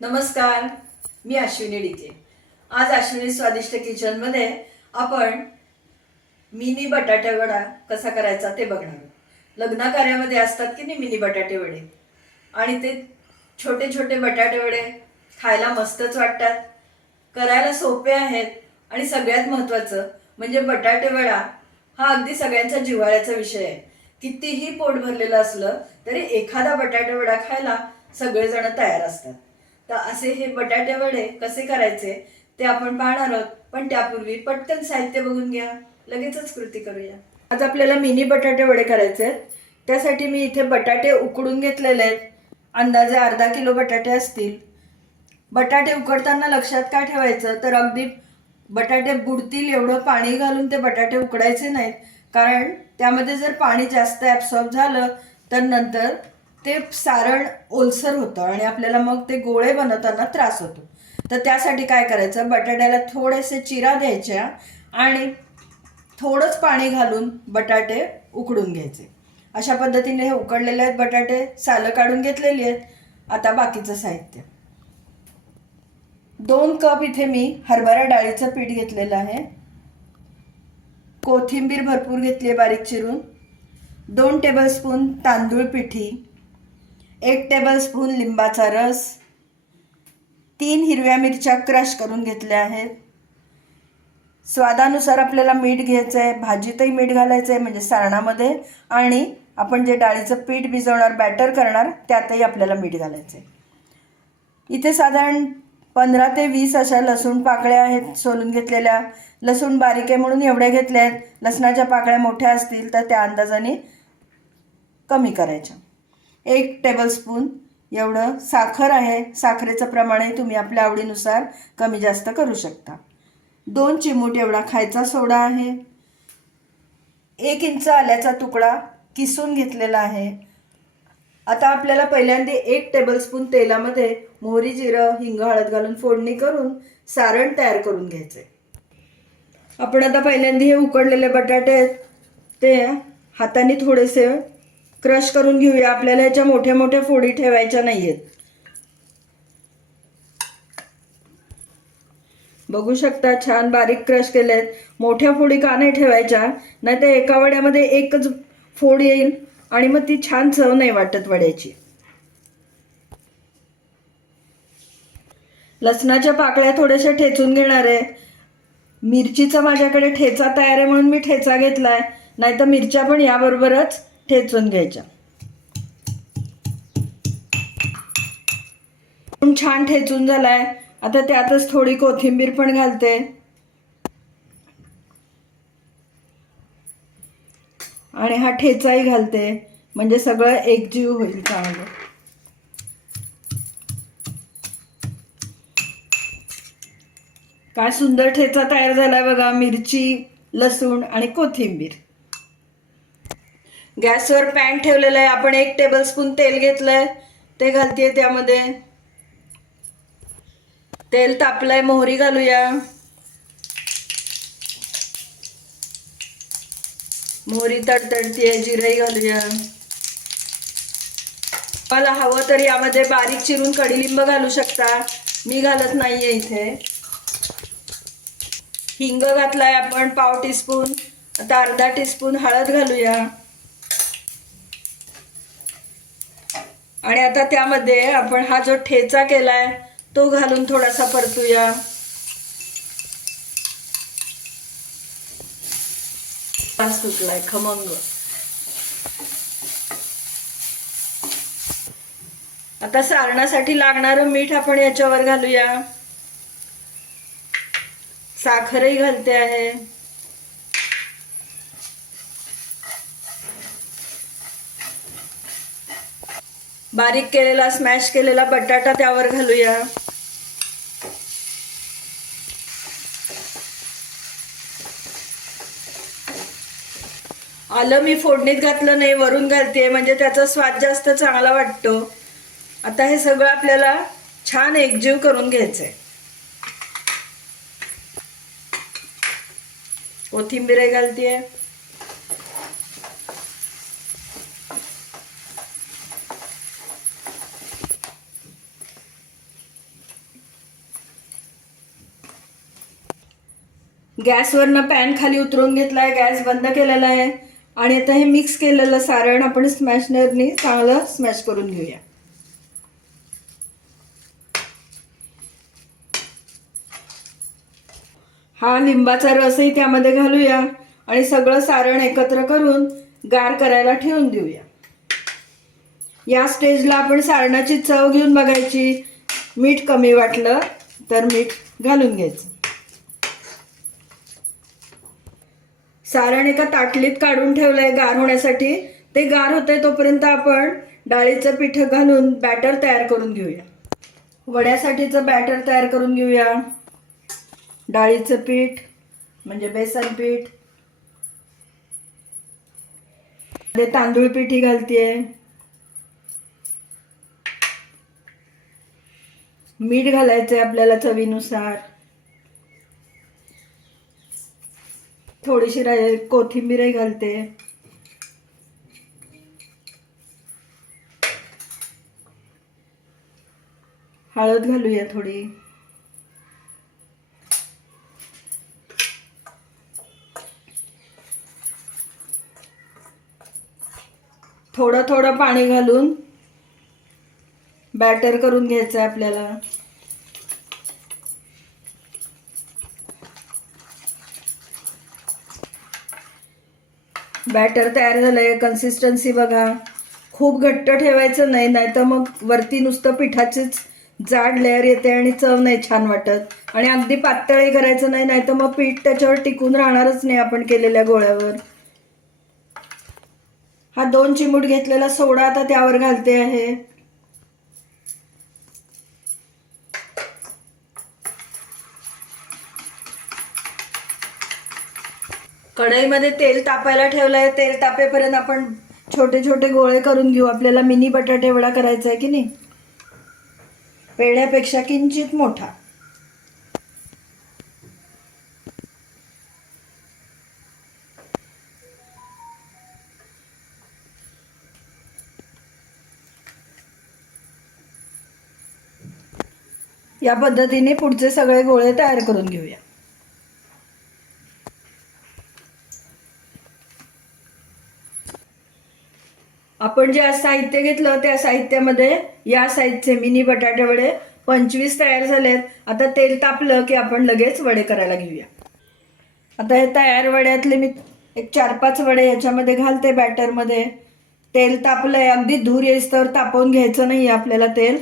नमस्कार मी अश्विनी डिके आज अश्विनी स्वादिष्ट किचनमध्ये आपण मिनी बटाट्यावडा वडा कसा करायचा ते बघणार लग्न कार्यामध्ये असतात की नाही मिनी बटाटे वडे? आणि ते छोटे छोटे बटाटे वडे खायला मस्तच वाटतात करायला सोपे आहेत आणि सगळ्यात महत्त्वाचं म्हणजे बटाटे वडा हा अगदी सगळ्यांचा जिव्हाळ्याचा विषय आहे. कितीही पोट भरलेलं असलं तरी एखादा बटाटे वडा खायला सगळेजण तयार असतात. तर असे हे बटाटे वडे कसे करायचे ते आपण पाहणार आहोत. पण त्यापूर्वी पटकन साहित्य बघून घ्या. लगेचच कृती करूया. आज आपल्याला मिनी बटाटे वडे करायचे आहेत. त्यासाठी मी इथे बटाटे उकडून घेतलेले आहेत. अंदाजे अर्धा किलो बटाटे असतील. बटाटे उकडताना लक्षात काय ठेवायचं? तर अगदी बटाटे बुडतील एवढं पाणी घालून ते बटाटे उकडायचे नाहीत. कारण त्यामध्ये जर पाणी जास्त ॲब्सॉर्ब झालं तर नंतर ते सारण ओलसर होतं आणि आपल्याला मग ते गोळे बनवताना त्रास होतो. तर त्यासाठी काय करायचं? बटाट्याला थोडेसे चिरा द्यायच्या आणि थोडंच पाणी घालून बटाटे उकडून घ्यायचे. अशा पद्धतीने हे उकडलेले आहेत बटाटे सालं काढून घेतलेली आहेत. आता बाकीचं साहित्य. दोन कप इथे मी हरभरा डाळीचं पीठ घेतलेलं आहे. कोथिंबीर भरपूर घेतली आहे बारीक चिरून. दोन टेबलस्पून तांदूळ पिठी. एक टेबलस्पून लिंबाचा रस तीन हिरव्या मिरच्या क्रश करून घेतल्या आहेत. स्वादानुसार आपल्याला मीठ घ्यायचं आहे भाजीतही मीठ घालायचं आहे म्हणजे सारणामध्ये आणि आपण जे डाळीचं पीठ भिजवणार बॅटर करणार त्यातही आपल्याला मीठ घालायचं आहे इथे साधारण पंधरा ते वीस अशा लसूण पाकळ्या आहेत सोलून घेतलेल्या. लसूण बारीक आहे म्हणून एवढ्या घेतल्या आहेत. लसणाच्या पाकळ्या मोठ्या असतील तर त्या अंदाजाने कमी करायच्या. एक टेबलस्पून एवढं साखर आहे. साखरेचं प्रमाणही तुम्ही आपल्या आवडीनुसार कमी जास्त करू शकता. दोन चिमूट एवढा खायचा सोडा आहे. एक इंच आल्याचा तुकडा किसून घेतलेला आहे. आता आपल्याला पहिल्यांदा एक टेबलस्पून तेलामध्ये मोहरी जिरं हिंग हळद घालून फोडणी करून सारण तयार करून घ्यायचे. आपण आता पहिल्यांदा हे उकडलेले बटाटे आहेत. ते हाताने थोडेसे क्रश करून घेऊया. आपल्याला ह्याच्या मोठ्या मोठ्या फोडी ठेवायच्या नाही आहेत बघू शकता छान बारीक क्रश केले आहेत मोठ्या फोडी का नाही ठेवायच्या? नाही तर एका वड्यामध्ये एकच फोड येईल आणि मग ती छान चव नाही वाटत वड्याची. लसणाच्या पाकळ्या थोड्याशा ठेचून घेणार आहे. मिरचीचा माझ्याकडे ठेचा तयार आहे म्हणून मी ठेचा घेतलाय. नाही तर मिरच्या पण याबरोबरच ठेचून घ्यायच्या. पण छान ठेचून झालाय. आता त्यातच थोडी कोथिंबीर पण घालते. आणि हा ठेचाही घालते. म्हणजे सगळं एकजीव होईल चांगलं. काय सुंदर ठेचा तयार झालाय बघा. मिरची लसूण आणि कोथिंबीर. गॅसवर पॅन ठेवलेलं आहे. आपण एक टेबलस्पून तेल घेतलंय. ते घालते त्यामध्ये. तेल तापलंय. मोहरी घालूया. मोहरी तडतडतीये. जिराई घालूया. मला हवं तर यामध्ये बारीक चिरून कडीलिंब घालू शकता. मी घालत नाहीये इथे. हिंग घातलाय आपण. पाव टीस्पून आता अर्धा टीस्पून हळद घालूया. आणि आता त्यामध्ये आपण हा जो ठेचा केलाय तो घालून थोडासा परतूया. वास सुटलाय खमंग. आता सारणासाठी लागणारं मीठ आपण याच्यावर घालूया. साखरही घालते आहे. बारीक केलेला स्मॅश केलेला बटाटा त्यावर घालूया. आलं मी फोडणीत घातलं नाही वरून घालते म्हणजे त्याचा स्वाद जास्त चांगला वाटतो. आता हे सगळं आपल्याला छान एकजीव करून घ्यायचंय. कोथिंबीर घालतीये. गॅसवरनं पॅन खाली उतरून घेतला आहे गॅस बंद केलेला आहे. आणि आता हे मिक्स केलेलं सारण आपण स्मॅशनरनी चांगलं स्मॅश करून घेऊया. हा लिंबाचा रसही त्यामध्ये घालूया आणि सगळं सारण एकत्र करून गार करायला ठेवून देऊया. या स्टेजला आपण सारणाची चव घेऊन बघायची. मीठ कमी वाटलं तर मीठ घालून घ्यायचं. सारण एका ताटलीत काढून ठेवलंय गार होण्यासाठी. ते गार होतंय तोपर्यंत आपण डाळीचं पीठ घालून बॅटर तयार करून घेऊया. वड्यासाठीचं बॅटर तयार करून घेऊया. डाळीचं पीठ म्हणजे बेसन पीठ. ते तांदूळ पिठी घालतेय. मीठ घालायचंय आपल्याला चवीनुसार. थोडीशी राय कोथिंबीरही घालते. हळद घालूया थोडी. थोडं थोडं पाणी घालून बॅटर करून घ्यायचं आहे आपल्याला. बॅटर तयार झालंय कन्सिस्टन्सी बघा. खूप घट्ट ठेवायचं नाही नाही तर मग वरती नुसतं पिठाचीच जाड लेअर येते आणि चव नाही छान वाटत. आणि अगदी पातळही करायचं नाही नाही तर मग पीठ त्याच्यावर टिकून राहणारच नाही आपण केलेल्या गोळ्यावर. हा दोन चिमूट घेतलेला सोडा आता त्यावर घालते आहे. कढईमध्ये तेल तापायला ठेवलंय तेल तापेपर्यंत आपण छोटे छोटे गोळे करून घेऊ. आपल्याला मिनी बटाटे एवढा करायचा आहे की नाही? पेढ्यापेक्षा किंचित मोठा. या पद्धतीने पुढचे सगळे गोळे तयार करून घेऊया. आपण जे आज साहित्य घेतलं त्या साहित्यामध्ये या साहित्य मिनी बटाटे वडे पंचवीस तयार झालेत. आता तेल तापलं की आपण लगेच वडे करायला घेऊया. आता हे तयार वड्यातले मी एक चार पाच वडे याच्यामध्ये घालते बॅटरमध्ये तेल तापलंय अगदी धूर येईस तर तापवून घ्यायचं नाही आपल्याला तेल.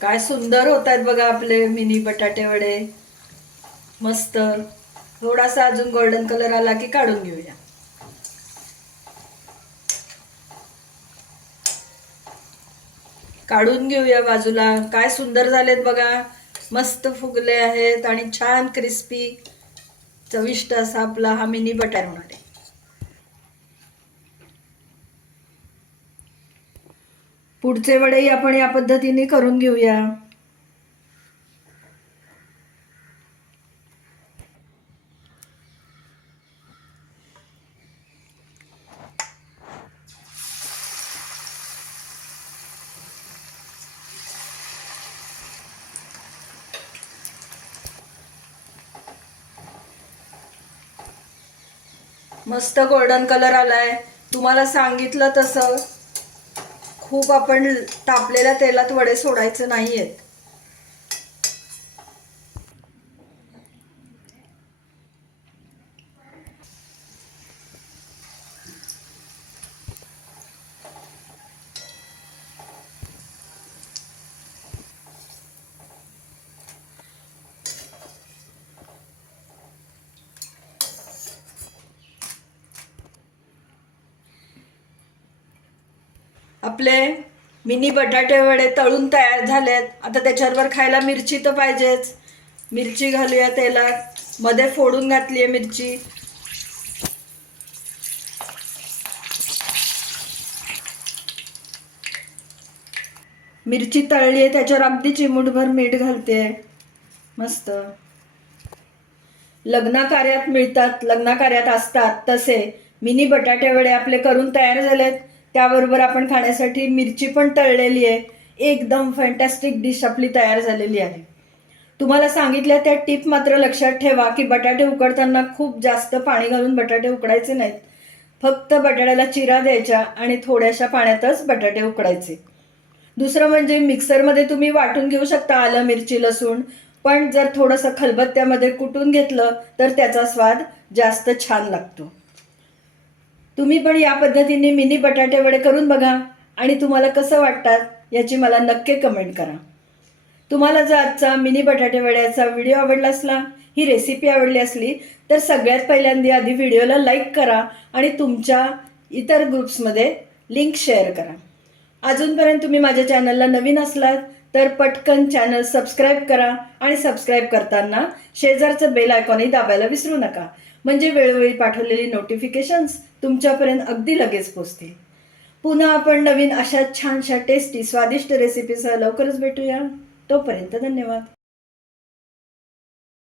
काय सुंदर होत आहेत बघा आपले मिनी बटाटे वडे. मस्त. थोडासा अजून गोल्डन कलर आला की काढून घेऊया. काढून घेऊया बाजूला. काय सुंदर झालेत बघा. मस्त फुगले आहेत आणि छान क्रिस्पी चविष्ट असा आपला हा मिनी बटार होणार आहे पुढचे वडेही आपण या पद्धतीने करून घेऊया. मस्त गोल्डन कलर आलाय. तुम्हाला सांगितलं तसं. खूप आपण तापलेल्या तेलात वडे सोडायचे नाहीयेत. आपले मिनी बटाटे वडे तळून तयार झालेत. आता त्याच्यावर खायला मिरची तर पाहिजेच. मिरची घालूया तेलात मध्ये फोडून घातली आहे मिरची. मिरची तळली आहे त्याच्यावर अगदी चिमूटभर मीठ घालते मस्त. लग्नाकार्यात मिळतात लग्नाकार्यात असतात तसे. मिनी बटाटे वडे आपले करून तयार झालेत. त्याबरोबर आपण खाण्यासाठी मिरची पण तळलेली आहे. एकदम फॅन्टॅस्टिक डिश आपली तयार झालेली आहे. तुम्हाला सांगितल्या त्या टीप मात्र लक्षात ठेवा की बटाटे उकडताना खूप जास्त पाणी घालून बटाटे उकडायचे नाहीत. फक्त बटाट्याला चिरा द्यायच्या आणि थोड्याशा पाण्यातच बटाटे उकडायचे. दुसरं म्हणजे मिक्सरमध्ये तुम्ही वाटून घेऊ शकता आलं मिरची लसूण. पण जर थोडंसं खलबत्त्यामध्ये कुटून घेतलं तर त्याचा स्वाद जास्त छान लागतो. तुम्ही पण या पद्धतीने मिनी बटाटे वडे करून बघा आणि तुम्हाला कसं वाटतात याची मला नक्की कमेंट करा. तुम्हाला जर आजचा मिनी बटाटे वड्याचा व्हिडिओ आवडला असला ही रेसिपी आवडली असली तर सगळ्यात पहिल्यांदा आधी व्हिडिओला लाईक करा आणि तुमच्या इतर ग्रुप्समध्ये लिंक शेअर करा. अजूनपर्यंत तुम्ही माझ्या चॅनलला नवीन असलात तर पटकन चॅनल सबस्क्राईब करा आणि सबस्क्राईब करताना शेजारचं बेल आयकॉनही दाबायला विसरू नका. म्हणजे वेळोवेळी पाठवलेली नोटिफिकेशन्स तुमच्यापर्यंत अगदी लगेच पोचतील. पुन्हा आपण नवीन अशा छानशा टेस्टी स्वादिष्ट रेसिपीसह लवकरच भेटूया. तोपर्यंत धन्यवाद.